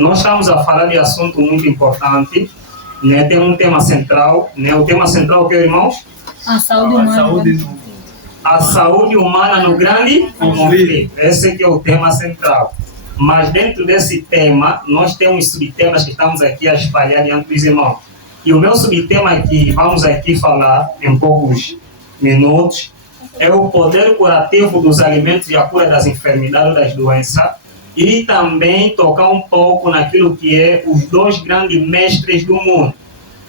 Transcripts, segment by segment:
Nós estamos a falar de assunto muito importante, né? Tem um tema central, né? O tema central que é, irmãos? A saúde humana. A saúde humana no grande conflito. Esse que é o tema central. Mas dentro desse tema, nós temos subtemas que estamos aqui a espalhar diante dos irmãos. E o meu subtema que vamos aqui falar em poucos minutos é o poder curativo dos alimentos e a cura das enfermidades e das doenças. E também tocar um pouco naquilo que é os dois grandes mestres do mundo.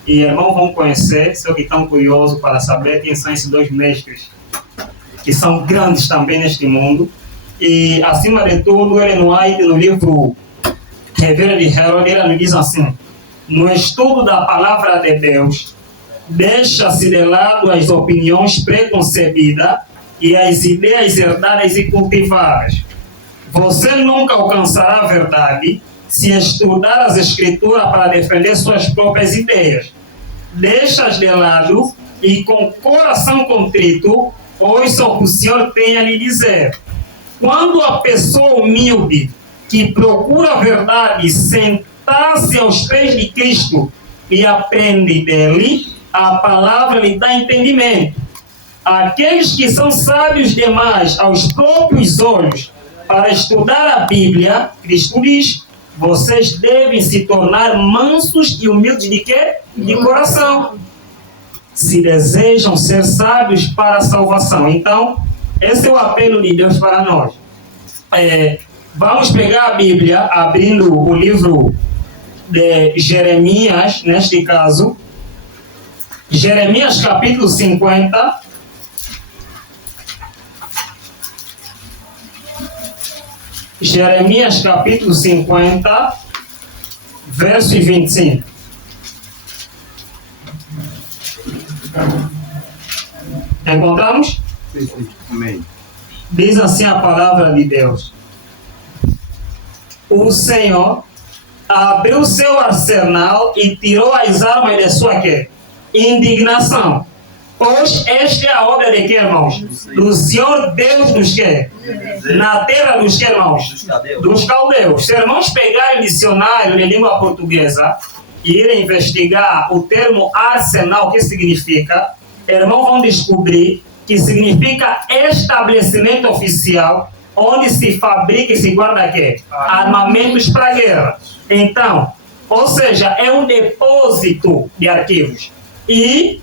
E irmãos vão conhecer, se que estão curiosos para saber quem são esses dois mestres, que são grandes também neste mundo. E, acima de tudo, Ellen White, no livro Revela de Harold, ele nos diz assim: no estudo da palavra de Deus, deixa-se de lado as opiniões preconcebidas e as ideias herdadas e cultivadas. Você nunca alcançará a verdade se estudar as Escrituras para defender suas próprias ideias. Deixa-as de lado e com coração contrito, ouça o que o Senhor tem a lhe dizer. Quando a pessoa humilde que procura a verdade sentar-se aos pés de Cristo e aprende dele, a palavra lhe dá entendimento. Aqueles que são sábios demais aos próprios olhos para estudar a Bíblia, Cristo diz, vocês devem se tornar mansos e humildes de quê? De coração. Se desejam ser sábios para a salvação. Então, esse é o apelo de Deus para nós. Vamos pegar a Bíblia, abrindo o livro de Jeremias, neste caso. Jeremias capítulo 50. Jeremias capítulo 50, verso 25. Encontramos? Sim. Amém. Diz assim a palavra de Deus: o Senhor abriu seu arsenal e tirou as armas de sua quê? Indignação. Pois esta é a obra de quem, irmãos? Do Senhor Deus dos quê? Na terra dos quê, irmãos? Dos caldeus. Se irmãos pegarem o dicionário de língua portuguesa e irem investigar o termo arsenal, o que significa, irmãos vão descobrir que significa estabelecimento oficial onde se fabrica e se guarda quê? Armamentos para guerra. Então, ou seja, é um depósito de arquivos. E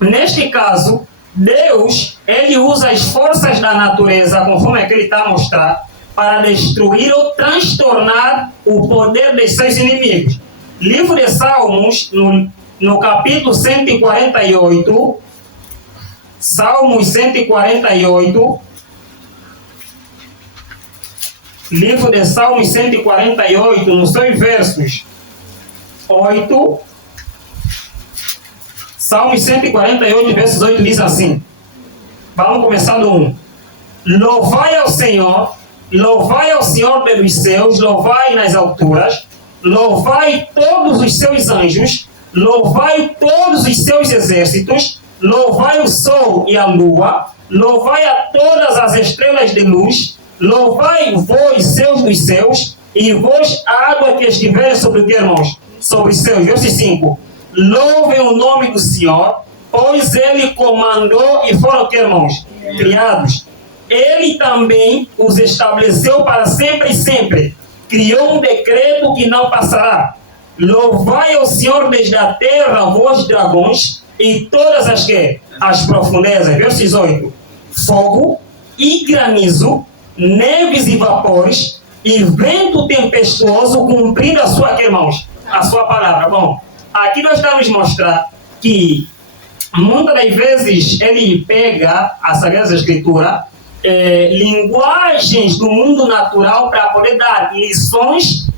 neste caso, Deus, ele usa as forças da natureza, conforme ele está a mostrar, para destruir ou transtornar o poder de seus inimigos. Livro de Salmos, no capítulo 148, Salmos 148, livro de Salmos 148, nos seus versos 8, Salmos 148, versos 8 diz assim, vamos começar do 1. Louvai ao Senhor pelos céus, louvai nas alturas, louvai todos os seus anjos, louvai todos os seus exércitos, louvai o sol e a lua, louvai a todas as estrelas de luz, louvai vós, céus dos céus, e vós, a água que estiver sobre o que, irmãos? Sobre os céus. Verso 5. Louvem o nome do Senhor, pois Ele comandou e foram o que, irmãos? Criados. Ele também os estabeleceu para sempre e sempre. Criou um decreto que não passará. Louvai ao Senhor desde a terra, vós dragões, e todas as que? As profundezas. Verso 18. Fogo e granizo, neves e vapores, e vento tempestuoso cumprindo a sua, que, irmãos? A sua palavra. Bom, aqui nós estamos mostrar que muitas das vezes ele pega a Sagrada Escritura, linguagens do mundo natural para poder dar lições,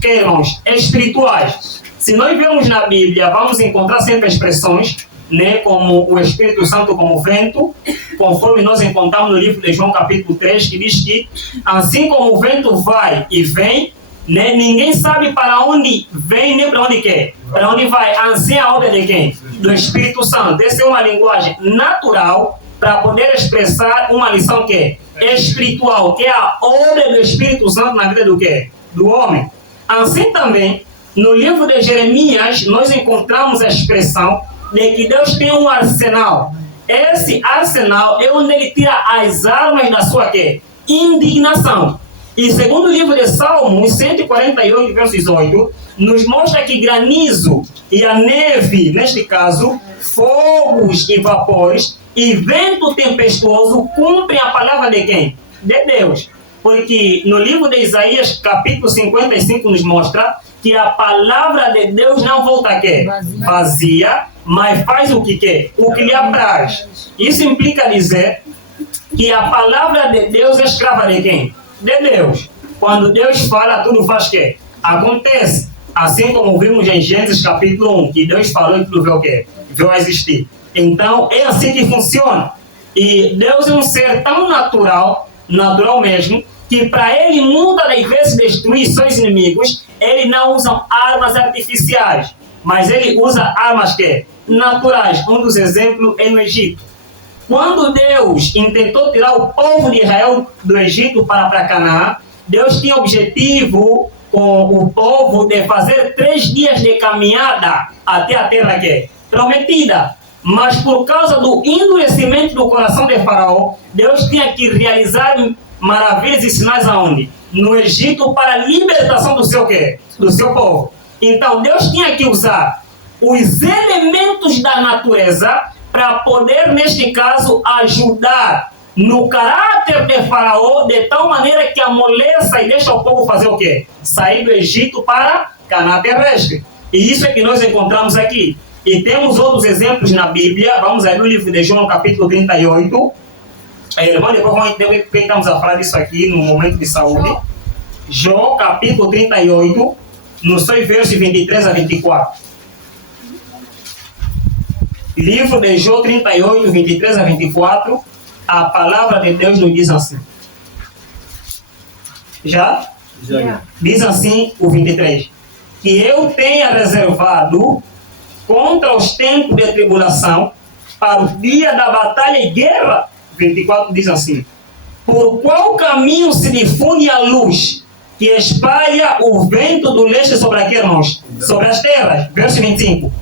que, irmãos, espirituais. Se nós vemos na Bíblia, vamos encontrar sempre expressões, né, como o Espírito Santo como vento, conforme nós encontramos no livro de João capítulo 3, que diz que assim como o vento vai e vem, né, ninguém sabe para onde vem nem para onde quer, para onde vai. Assim é a obra de quem? Do Espírito Santo. Essa é uma linguagem natural para poder expressar uma lição que é espiritual, que é a obra do Espírito Santo na vida do quê? Do homem. Assim também, no livro de Jeremias, nós encontramos a expressão de que Deus tem um arsenal. Esse arsenal é onde ele tira as armas da sua quê? Indignação. E segundo o livro de Salmos 148, versos 8, nos mostra que granizo e a neve, neste caso, fogos e vapores e vento tempestuoso cumprem a palavra de quem? De Deus. Porque no livro de Isaías, capítulo 55, nos mostra que a palavra de Deus não volta a quê? Vazia, mas faz o que quer? O que lhe apraz. Isso implica dizer que a palavra de Deus é escrava de quem? De Deus. Quando Deus fala, tudo faz o quê? Acontece. Assim como vimos em Gênesis capítulo 1, que Deus falou e tudo veio o quê? Veio a existir. Então, é assim que funciona. E Deus é um ser tão natural mesmo, que para ele muitas das vezes destruir seus inimigos, ele não usa armas artificiais, mas ele usa armas que? Naturais. Um dos exemplos é no Egito. Quando Deus intentou tirar o povo de Israel do Egito para Canaã, Deus tinha objetivo com o povo de fazer 3 dias de caminhada até a terra que é prometida. Mas por causa do endurecimento do coração de Faraó, Deus tinha que realizar maravilhas e sinais aonde? No Egito, para a libertação do seu quê? Do seu povo. Então Deus tinha que usar os elementos da natureza para poder, neste caso, ajudar no caráter de Faraó, de tal maneira que amoleça e deixa o povo fazer o quê? Sair do Egito para Canaã terrestre. E isso é que nós encontramos aqui. E temos outros exemplos na Bíblia. Vamos aí no livro de João, capítulo 38. Irmão, depois vamos entender porque estamos a falar disso aqui no momento de saúde. João, capítulo 38, nos seus versos 23 a 24. Livro de João 38, 23 a 24. A palavra de Deus nos diz assim. Já? Diz assim o 23. Que eu tenha reservado contra os tempos de tribulação, para o dia da batalha e guerra. 24 diz assim: por qual caminho se difunde a luz, que espalha o vento do leste sobre aqui, irmãos? Sobre as terras. Verso 25.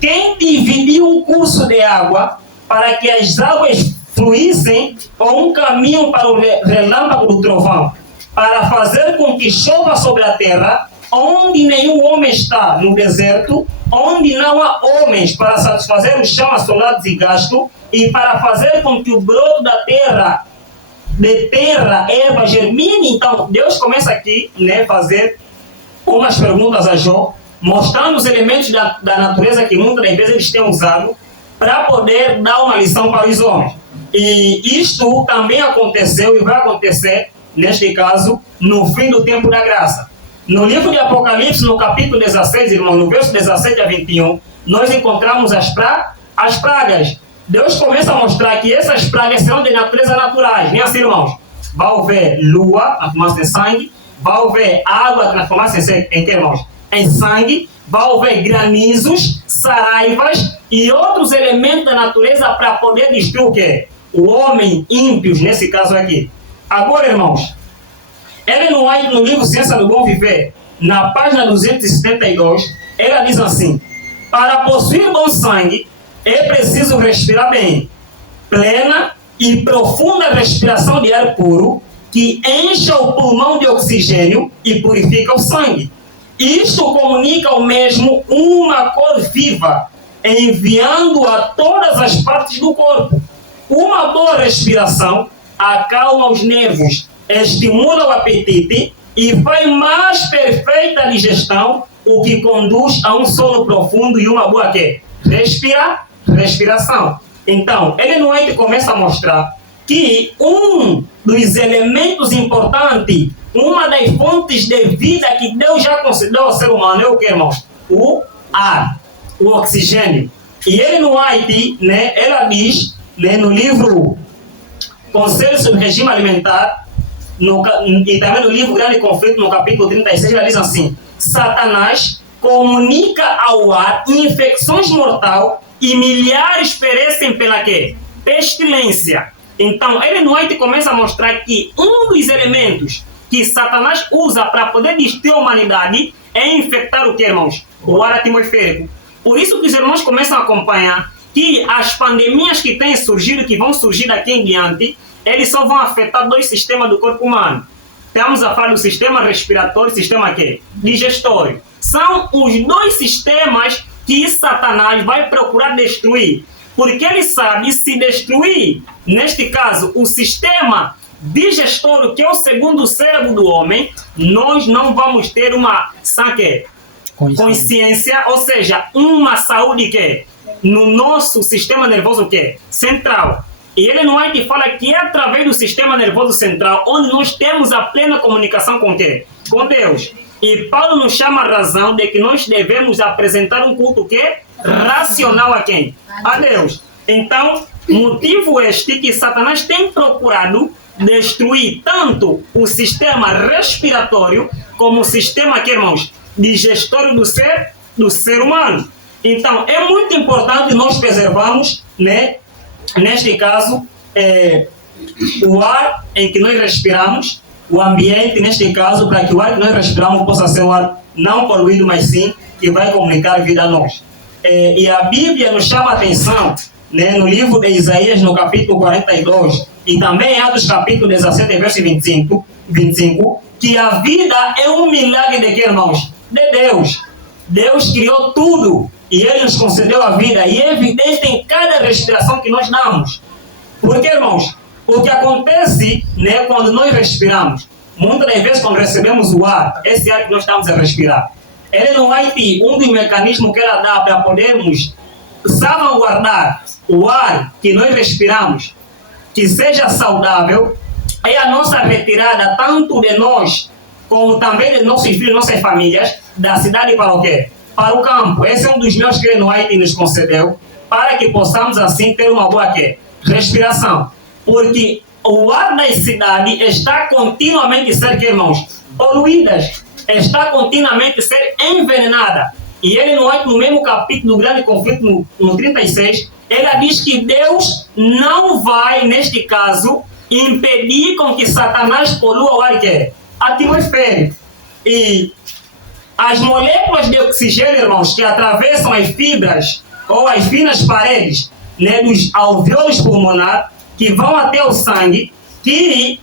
Quem dividiu um curso de água para que as águas fluíssem, ou um caminho para o relâmpago do trovão, para fazer com que chova sobre a terra, onde nenhum homem está, no deserto, onde não há homens para satisfazer o chão assolado e gasto, e para fazer com que o broto da terra, erva germine. Então, Deus começa aqui, fazer umas perguntas a Jó, mostrando os elementos da natureza que muitas das vezes eles têm usado para poder dar uma lição para os homens. E isto também aconteceu e vai acontecer, neste caso, no fim do tempo da graça. No livro de Apocalipse, no capítulo 16, irmão, no verso 17 a 21, nós encontramos as pragas. Deus começa a mostrar que essas pragas serão de natureza naturais, nem assim, irmãos. Vai haver lua, a transformar-se em sangue, vai haver água, a transformar-se em que, irmãos? Em sangue, vai haver granizos, saraivas e outros elementos da natureza para poder destruir o quê? O homem ímpio, nesse caso aqui. Agora, irmãos, Ellen White, no livro Ciência do Bom Viver, na página 272, ela diz assim: para possuir bom sangue, é preciso respirar bem. Plena e profunda respiração de ar puro, que encha o pulmão de oxigênio e purifica o sangue. Isto comunica ao mesmo uma cor viva, enviando a todas as partes do corpo. Uma boa respiração acalma os nervos, estimula o apetite e faz mais perfeita digestão, o que conduz a um sono profundo e uma boa respiração. Então, Ellen White começa a mostrar que um dos elementos importantes, uma das fontes de vida que Deus já concedeu ao ser humano é o que, irmãos? O ar, o oxigênio. E Ellen White, ela diz, no livro Conselho sobre o Regime Alimentar, e também no livro Grande Conflito, no capítulo 36, ela diz assim: Satanás comunica ao ar infecções mortais e milhares perecem pela quê? Pestilência. Então, Ellen White começa a mostrar que um dos elementos que Satanás usa para poder destruir a humanidade é infectar o que, irmãos? O ar atmosférico. Por isso que os irmãos começam a acompanhar que as pandemias que têm surgido, que vão surgir daqui em diante, eles só vão afetar 2 sistemas do corpo humano. Estamos a falar do sistema respiratório e sistema quê? Digestório. São os 2 sistemas que Satanás vai procurar destruir. Porque ele sabe, se destruir, neste caso, o sistema digestório, que é o segundo cérebro do homem, nós não vamos ter uma consciência, ou seja, uma saúde que no nosso sistema nervoso que central. E ele não é que fala que é através do sistema nervoso central onde nós temos a plena comunicação com quê? Com Deus. E Paulo nos chama a razão de que nós devemos apresentar um culto que racional a quem? A Deus. Então, motivo este que Satanás tem procurado destruir tanto o sistema respiratório como o sistema, que, irmãos, digestório do ser humano. Então, é muito importante nós preservarmos, né, neste caso, o ar em que nós respiramos, o ambiente, neste caso, para que o ar que nós respiramos possa ser um ar não poluído, mas sim que vai comunicar vida a nós. E a Bíblia nos chama a atenção, né, no livro de Isaías, no capítulo 42, e também em Atos, capítulo 17, verso 25, que a vida é um milagre de que, irmãos? De Deus. Deus criou tudo e Ele nos concedeu a vida, e é evidente em cada respiração que nós damos. Por quê, irmãos? Porque acontece, né, quando nós respiramos, muitas das vezes quando recebemos o ar, esse ar que nós estamos a respirar, ele não vai ter um dos mecanismos que ela dá para podermos salvaguardar o ar que nós respiramos, que seja saudável, é a nossa retirada tanto de nós, como também de nossos filhos, nossas famílias, da cidade para o quê? Para o campo. Esse é um dos meus que ele nos concedeu, para que possamos assim ter uma boa quê? Respiração. Porque o ar da cidade está continuamente a ser, irmãos, poluídas, está continuamente a ser envenenada. E ele no mesmo capítulo do grande conflito, no 36, ele diz que Deus não vai, neste caso, impedir com que Satanás polua o ar que é atmosférico. E as moléculas de oxigênio, irmãos, que atravessam as fibras ou as finas paredes, né, dos alvéolos pulmonares, que vão até o sangue, que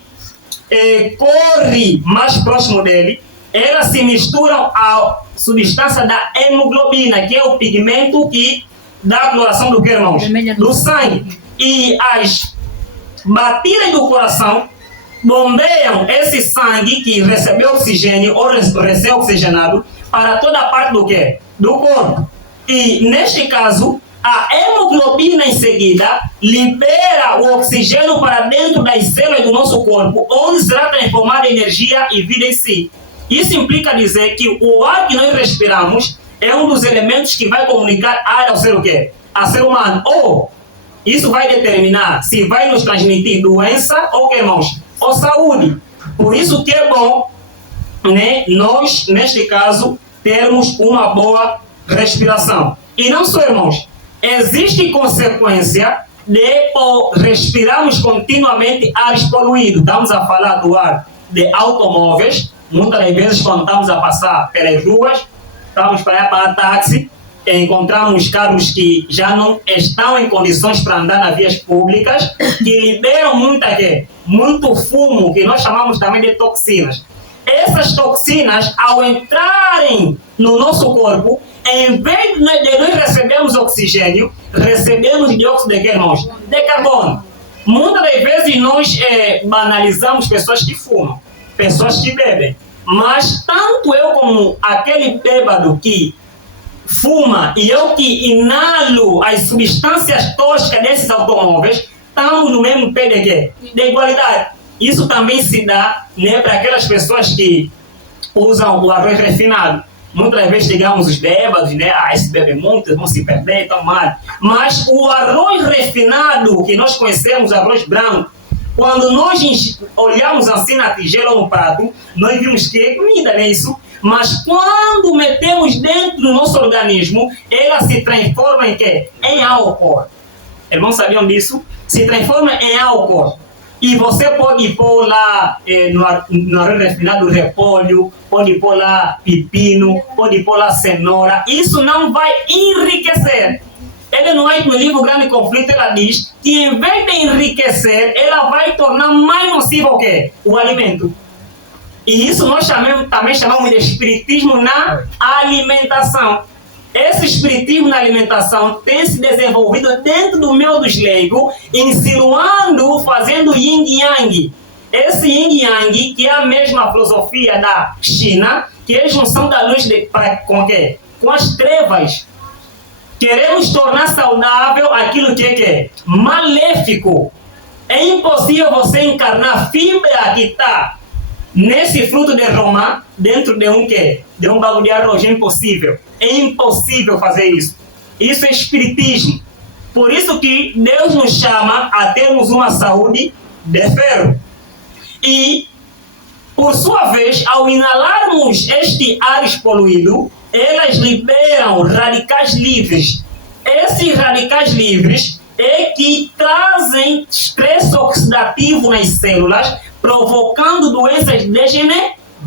corre mais próximo dele, elas se misturam à substância da hemoglobina, que é o pigmento que dá a coloração do que, irmãos? Do sangue. E as batidas do coração bombeiam esse sangue que recebeu oxigênio ou recém-oxigenado para toda a parte do quê? Do corpo. E neste caso, a hemoglobina em seguida libera o oxigênio para dentro das células do nosso corpo, onde será transformada em energia e vida em si. Isso implica dizer que o ar que nós respiramos é um dos elementos que vai comunicar ar ao ser o quê? A ser humano. Ou isso vai determinar se vai nos transmitir doença ou, irmãos, ou saúde. Por isso que é bom, né, nós, neste caso, termos uma boa respiração. E não só, irmãos, existe consequência de respirarmos continuamente ares poluídos. Estamos a falar do ar de automóveis. Muitas das vezes, quando estamos a passar pelas ruas, estamos para ir para táxi, encontramos carros que já não estão em condições para andar nas vias públicas, que liberam muito fumo, que nós chamamos também de toxinas. Essas toxinas, ao entrarem no nosso corpo, em vez de nós recebermos oxigênio, recebemos dióxido de irmãos? De carbono. Muitas das vezes nós banalizamos pessoas que fumam, pessoas que bebem. Mas tanto eu como aquele bêbado que fuma e eu que inalo as substâncias tóxicas desses automóveis, estamos no mesmo pé de quê? De igualdade. Isso também se dá, né, para aquelas pessoas que usam o arroz refinado. Muitas vezes chegamos os bêbados, né? Esse bebe muito, vão se perder, tão mal. Mas o arroz refinado, que nós conhecemos, arroz branco, quando nós olhamos assim na tigela ou no prato, nós vimos que é comida, não é isso? Mas quando metemos dentro do nosso organismo, ela se transforma em quê? Em álcool. Irmãos sabiam disso? Se transforma em álcool. E você pode pôr lá no arroz refinado repolho, pode pôr lá pepino, pode pôr lá cenoura. Isso não vai enriquecer. Ele no livro Grande Conflito, ela diz que em vez de enriquecer, ela vai tornar mais nocivo o quê? O alimento. E isso nós também chamamos de espiritismo na alimentação. Esse espiritismo na alimentação tem se desenvolvido dentro do meio dos leigos, insinuando, fazendo yin yang. Esse yin yang, que é a mesma filosofia da China, que é a junção da luz com as trevas. Queremos tornar saudável aquilo que é maléfico. É impossível você encarnar fibra que está nesse fruto de romã dentro de um quê? De um bagulho de arroz. É impossível. É impossível fazer isso. Isso é espiritismo. Por isso que Deus nos chama a termos uma saúde de ferro. E, por sua vez, ao inalarmos este ar poluído, elas liberam radicais livres. Esses radicais livres é que trazem estresse oxidativo nas células, provocando doenças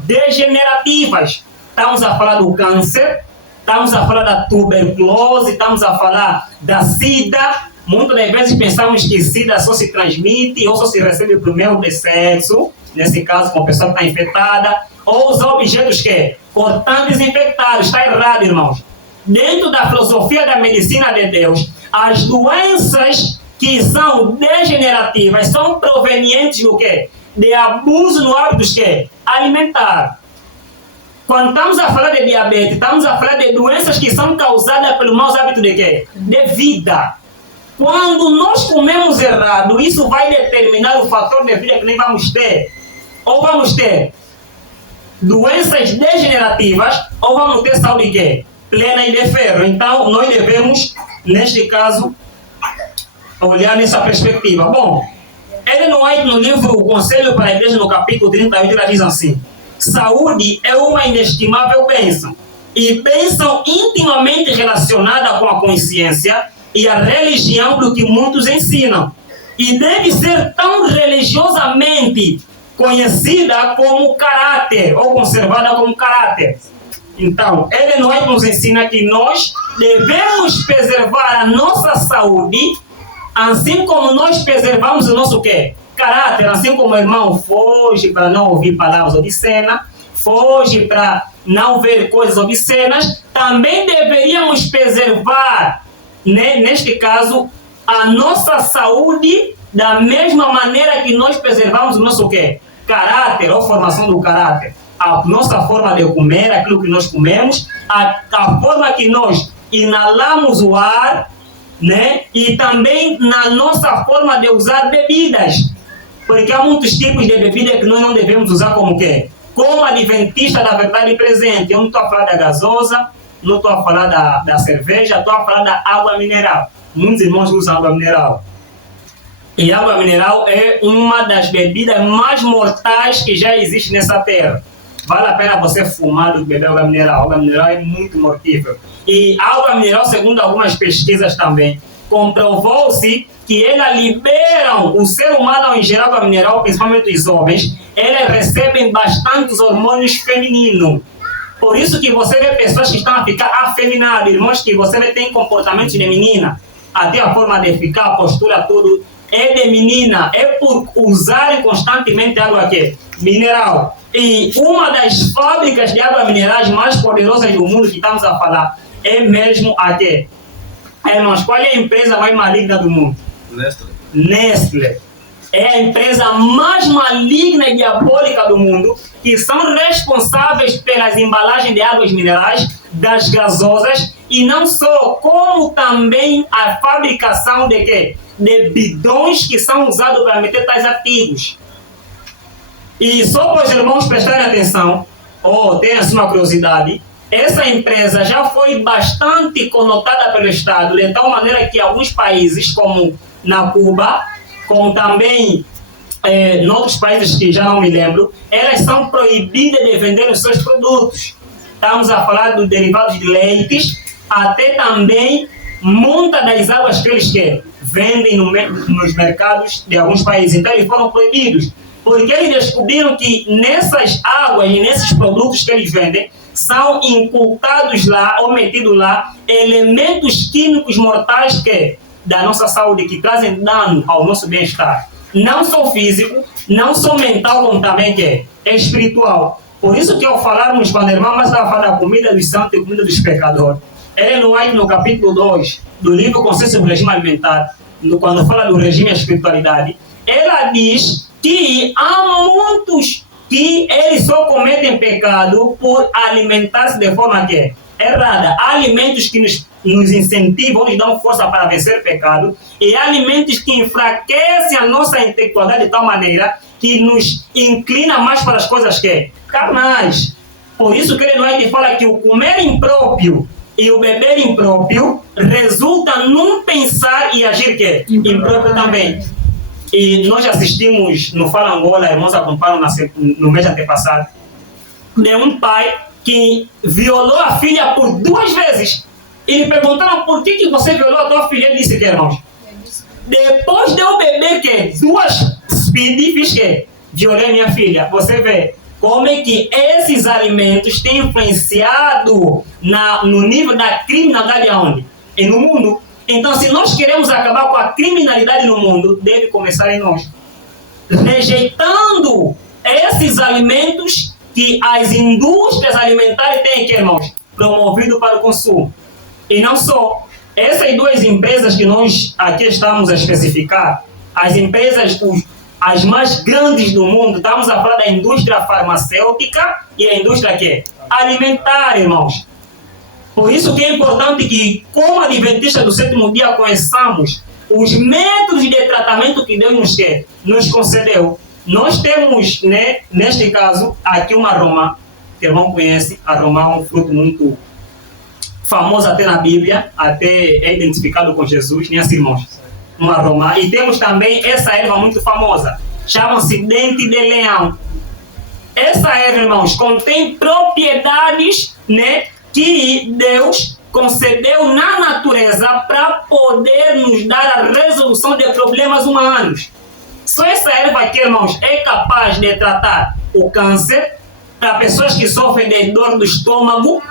degenerativas. Estamos a falar do câncer, estamos a falar da tuberculose, estamos a falar da SIDA. Muitas das vezes pensamos que SIDA só se transmite ou só se recebe por meio de sexo, nesse caso com a pessoa que está infectada, ou os objetos que cortantes infectados. Está errado, irmãos. Dentro da filosofia da medicina de Deus, as doenças que são degenerativas são provenientes do quê? De abuso no hábitos que alimentar. Quando estamos a falar de diabetes, estamos a falar de doenças que são causadas pelo mau hábito de quê? De vida. Quando nós comemos errado, isso vai determinar o fator de vida que nós vamos ter. Ou vamos ter doenças degenerativas, ou vamos ter saúde quê? Plena e de ferro. Então, nós devemos, neste caso, olhar nessa perspectiva. Bom, Ellen White, no livro O Conselho para a Igreja, no capítulo 38, ela diz assim: saúde é uma inestimável bênção, e bênção intimamente relacionada com a consciência e a religião do que muitos ensinam, e deve ser tão religiosamente conhecida como caráter, ou conservada como caráter. Então, Ellen White nos ensina que nós devemos preservar a nossa saúde, assim como nós preservamos o nosso quê? Caráter. Assim como o irmão foge para não ouvir palavras obscenas, foge para não ver coisas obscenas, também deveríamos preservar, né, neste caso, a nossa saúde da mesma maneira que nós preservamos o nosso quê? Caráter, ou formação do caráter. A nossa forma de comer, aquilo que nós comemos, a forma que nós inalamos o ar, né? E também na nossa forma de usar bebidas. Porque há muitos tipos de bebida que nós não devemos usar como quê? Como adventista da verdade presente. Eu não estou a falar da gasosa, não estou a falar da cerveja, estou a falar da água mineral. Muitos irmãos usam água mineral. E água mineral é uma das bebidas mais mortais que já existe nessa terra. Vale a pena você fumar do beber água mineral. A água mineral é muito mortífera. E a água mineral, segundo algumas pesquisas também, comprovou-se que elas liberam o ser humano ao ingerir água mineral, principalmente os homens, elas recebem bastantes hormônios femininos. Por isso que você vê pessoas que estão a ficar afeminadas, irmãos que você vê tem comportamentos de menina, até a forma de ficar, a postura, tudo é de menina, é por usarem constantemente água aqui, mineral. E uma das fábricas de água minerais mais poderosas do mundo que estamos a falar é mesmo aqui. Irmãos, qual é a empresa mais maligna do mundo? Nestlé. Nestlé. É a empresa mais maligna e diabólica do mundo, que são responsáveis pelas embalagens de águas minerais, das gasosas, e não só, como também a fabricação de quê? De bidões que são usados para meter tais artigos. E só para os irmãos prestarem atenção, ou terem assim uma curiosidade, essa empresa já foi bastante conotada pelo Estado, de tal maneira que alguns países, como na Cuba, como também em outros países que já não me lembro, elas são proibidas de vender os seus produtos. Estamos a falar dos derivados de leites, até também muitas das águas que eles vendem nos mercados de alguns países. Então eles foram proibidos, porque eles descobriram que nessas águas e nesses produtos que eles vendem, são inculcados lá ou metidos lá elementos químicos mortais que da nossa saúde, que trazem dano ao nosso bem-estar. Não só físico, não só mental, como também que é espiritual. Por isso que ao falarmos, quando a irmã estava falando da comida dos santos e comida dos pecadores, Ellen White, no capítulo 2 do livro Consciência do Regime Alimentar, quando fala do regime e espiritualidade, ela diz que há muitos que eles só cometem pecado por alimentar-se de forma que é errada. Há alimentos que nos incentivam, nos dão força para vencer o pecado, e há alimentos que enfraquecem a nossa intelectualidade de tal maneira que nos inclina mais para as coisas que é carnais. Por isso que Ellen White fala que o comer impróprio e o beber impróprio resulta num pensar e agir que é impróprio também. E nós assistimos no Fala Angola, irmãos acompanham no mês antepassado, de um pai que violou a filha por 2 vezes. E lhe perguntaram por que você violou a tua filha. Ele disse que, irmãos, depois de eu beber que 2 speed, fiz que violei minha filha. Você vê como é que esses alimentos têm influenciado no nível da criminalidade aonde? E no mundo. Então, se nós queremos acabar com a criminalidade no mundo, deve começar em nós. Rejeitando esses alimentos que as indústrias alimentares têm aqui, irmãos, promovido para o consumo. E não só. Essas 2 empresas que nós aqui estamos a especificar, as empresas, as mais grandes do mundo, estamos a falar da indústria farmacêutica e a indústria que? Alimentar, irmãos. Por isso que é importante que, como adventistas do 7º dia, conheçamos os métodos de tratamento que Deus nos concedeu. Nós temos, né, neste caso, aqui uma romã, que o irmão conhece. A romã é um fruto muito famoso até na Bíblia, até é identificado com Jesus, né, irmãos? Uma romã. E temos também essa erva muito famosa, chama-se dente de leão. Essa erva, irmãos, contém propriedades, né, que Deus concedeu na natureza para poder nos dar a resolução de problemas humanos. Só essa erva aqui, irmãos, é capaz de tratar o câncer para pessoas que sofrem de dor do estômago,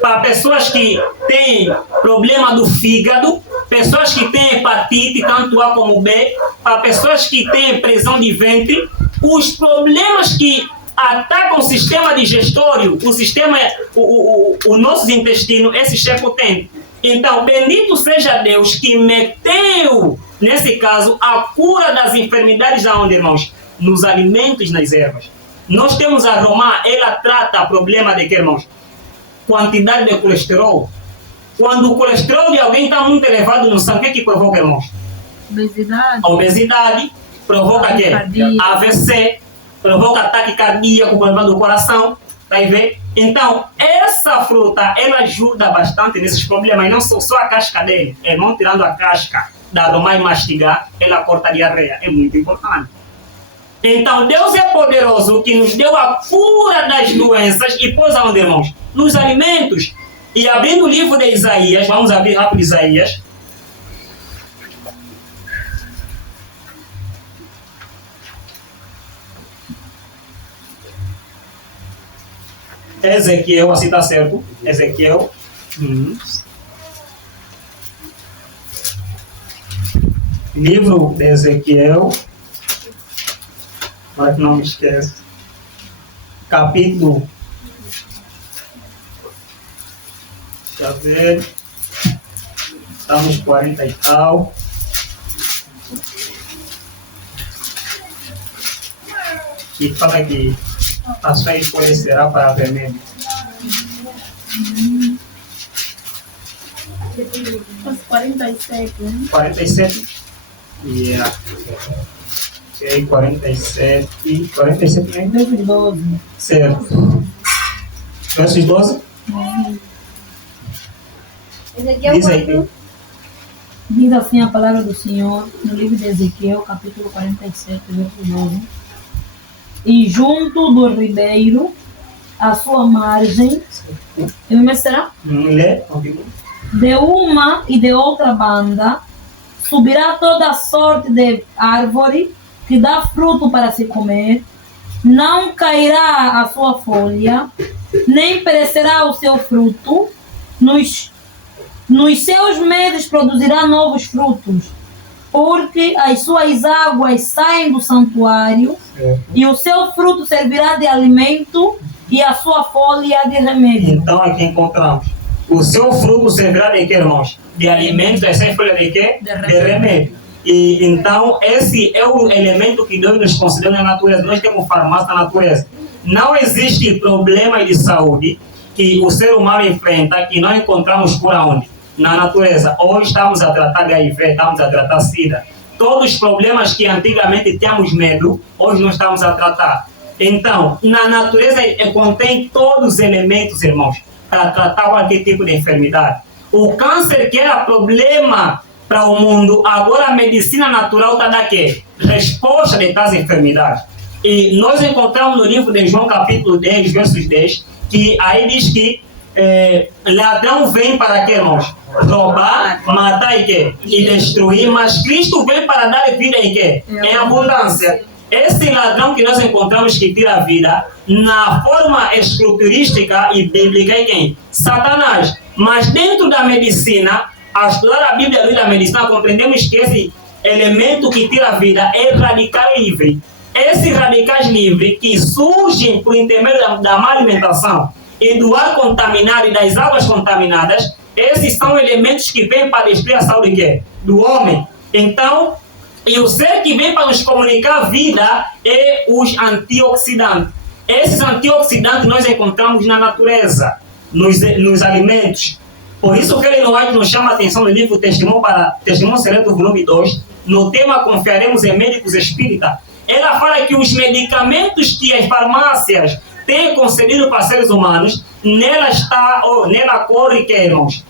para pessoas que têm problema do fígado, pessoas que têm hepatite, tanto A como B, para pessoas que têm pressão de ventre, os problemas que atacam o sistema digestório, o nosso intestino, esse chefe tem. Então, bendito seja Deus que meteu, nesse caso, a cura das enfermidades aonde, irmãos? Nos alimentos e nas ervas. Nós temos a romã, ela trata o problema de que, irmãos? Quantidade de colesterol. Quando o colesterol de alguém está muito elevado no sangue, o que provoca, irmãos? Obesidade. Obesidade. Provoca o quê? AVC. Provoca ataque cardíaco, problema do coração. Tá vendo? Então, essa fruta, ela ajuda bastante nesses problemas. E não só a casca dele. É não tirando a casca da romã e mastigar, ela corta a diarreia. É muito importante. Então, Deus é poderoso que nos deu a cura das doenças e pôs aonde, irmãos? Nos alimentos. E abrindo o livro de Isaías, vamos abrir rápido Isaías. Ezequiel, assim está certo? Ezequiel. Livro de Ezequiel. Para que não me esqueça. Capítulo. Deixa eu ver. Estamos 40 e tal. E fala aqui. A sua escolha será para vermelho. 47, né? 47? Yeah. Ok, 47. 47 ainda? Versos 12. Certo. Versos 12? Diz aí. Diz assim a palavra do Senhor no livro de Ezequiel, capítulo 47, verso 12. E junto do ribeiro, à sua margem, de uma e de outra banda, subirá toda sorte de árvore que dá fruto para se comer, não cairá a sua folha, nem perecerá o seu fruto, nos seus meses produzirá novos frutos, porque as suas águas saem do santuário, e o seu fruto servirá de alimento, e a sua folha de remédio. Então aqui encontramos. O seu fruto servirá de quê, irmãos? De alimento, essa folha de quê? De remédio. E então esse é o elemento que Deus nos concedeu na natureza. Nós temos farmácia na natureza. Não existe problema de saúde que o ser humano enfrenta que não encontramos por onde? Na natureza. Hoje estamos a tratar HIV, estamos a tratar SIDA. Todos os problemas que antigamente tínhamos medo, hoje nós estamos a tratar. Então, na natureza contém todos os elementos, irmãos, para tratar qualquer tipo de enfermidade. O câncer, que era problema para o mundo, agora a medicina natural está daqui, resposta de tais enfermidades. E nós encontramos no livro de João, capítulo 10, versos 10, que aí diz que ladrão vem para quê, irmãos? Roubar, matar e quê? E destruir, mas Cristo vem para dar vida em quê? Em abundância. Esse ladrão que nós encontramos que tira a vida, na forma escriturística e bíblica é quem? Satanás. Mas dentro da medicina, ao estudar a Bíblia e da medicina, compreendemos que esse elemento que tira a vida é radical livre. Esses radicais livres que surgem por intermédio da má alimentação e do ar contaminado e das águas contaminadas, esses são elementos que vêm para destruir a saúde do homem. Então, e o ser que vem para nos comunicar a vida é os antioxidantes. Esses antioxidantes nós encontramos na natureza, nos alimentos. Por isso que Ellen White nos chama a atenção no livro Testemunho Secreto, volume 2, no tema Confiaremos em Médicos Espírita. Ela fala que os medicamentos que as farmácias têm concedido para seres humanos, nela corre, irmãos,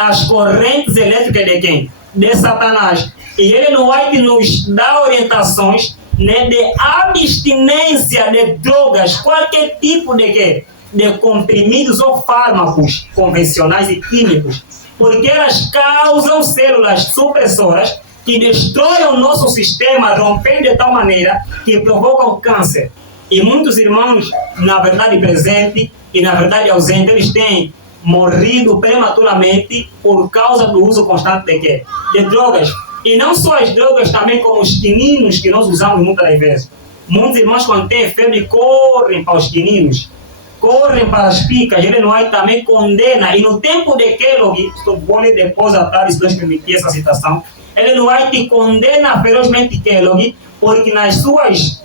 as correntes elétricas de quem? De Satanás. E Ellen White nos dá orientações, né, de abstinência de drogas, qualquer tipo de comprimidos ou fármacos convencionais e químicos, porque elas causam células supressoras que destroem o nosso sistema, rompendo de tal maneira que provocam câncer. E muitos irmãos, na verdade presente e na verdade ausente, eles têm morrido prematuramente por causa do uso constante de drogas. E não só as drogas, também como os quininos que nós usamos muitas vezes. Muitos irmãos, quando têm febre, correm para os quininos, correm para as picas. Ellen White também condena. E no tempo de Kellogg, vou ler depois atrás, se Deus permitir essa citação, Ellen White condena ferozmente Kellogg porque nas suas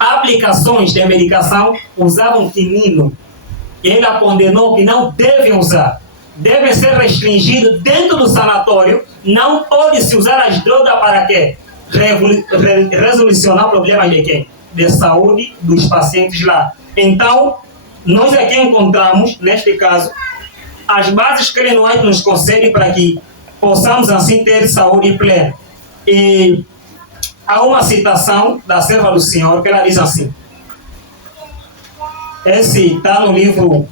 aplicações de medicação usavam quinino. E ela condenou que não devem usar. Deve ser restringido dentro do sanatório. Não pode se usar as drogas para quê? Resolucionar problemas de quê? De saúde dos pacientes lá. Então, nós aqui encontramos, neste caso, as bases que Ellen White nos concede para que possamos assim ter saúde plena. E há uma citação da serva do Senhor que ela diz assim. Esse está no livro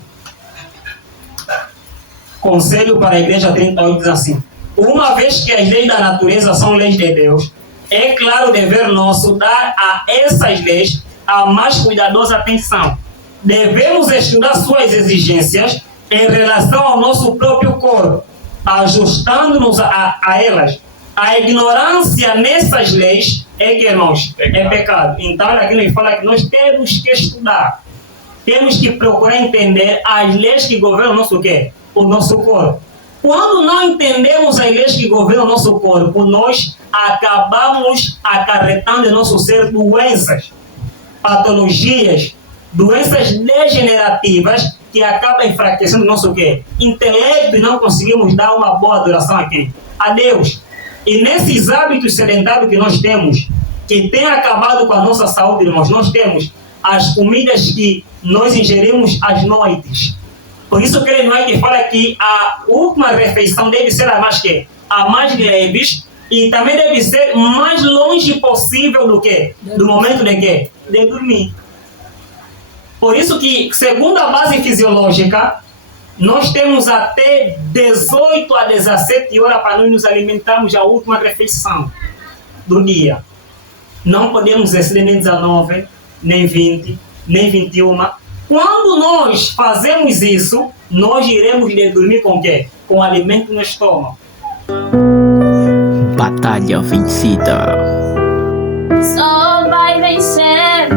Conselho para a Igreja 38, diz assim: uma vez que as leis da natureza são leis de Deus, é claro dever nosso dar a essas leis a mais cuidadosa atenção. Devemos estudar suas exigências em relação ao nosso próprio corpo, ajustando-nos a elas. A ignorância nessas leis é que, irmãos, é pecado. Então, aqui nos fala que nós temos que estudar, temos que procurar entender as leis que governam o nosso quê? O nosso corpo. Quando não entendemos as leis que governam o nosso corpo, nós acabamos acarretando em nosso ser doenças, patologias, doenças degenerativas que acabam enfraquecendo o nosso quê? Intelecto, e não conseguimos dar uma boa adoração a quem? A Deus. E nesses hábitos sedentários que nós temos, que tem acabado com a nossa saúde, irmãos, nós temos as comidas que nós ingerimos às noites. Por isso que Ellen White fala que a última refeição deve ser a mais leves, e também deve ser mais longe possível do que? Do momento de quê? De dormir. Por isso que, segundo a base fisiológica, Nós temos até 18 a 17 horas para nós nos alimentarmos a última refeição do dia. Não podemos exceder nem 19, nem 20, nem 21. Quando nós fazemos isso, nós iremos dormir com o quê? Com alimento no estômago. Batalha vencida. Só vai vencer